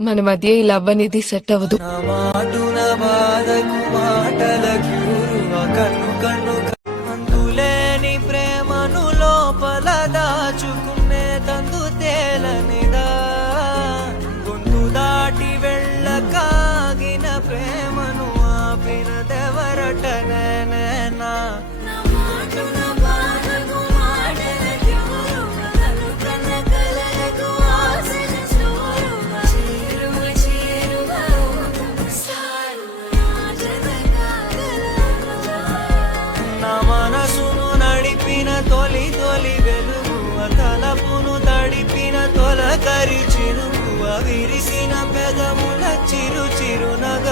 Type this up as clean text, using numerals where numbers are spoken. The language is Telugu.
మన మధ్య ఈ లవ్ అనేది సెట్ అవ్వదు. అందులేని ప్రేమను లోపల దాచుకునే తందు తేలనిదా గొంతు దాటి వెళ్ళకాగిన ప్రేమను ఆపినదెవరట నేనా మనసును నడిపిన తొలి తొలి వెలుగు తలపును తడిపిన తొలకరి చిరుగు విరిసిన పెదముల చిరు చిరు నగ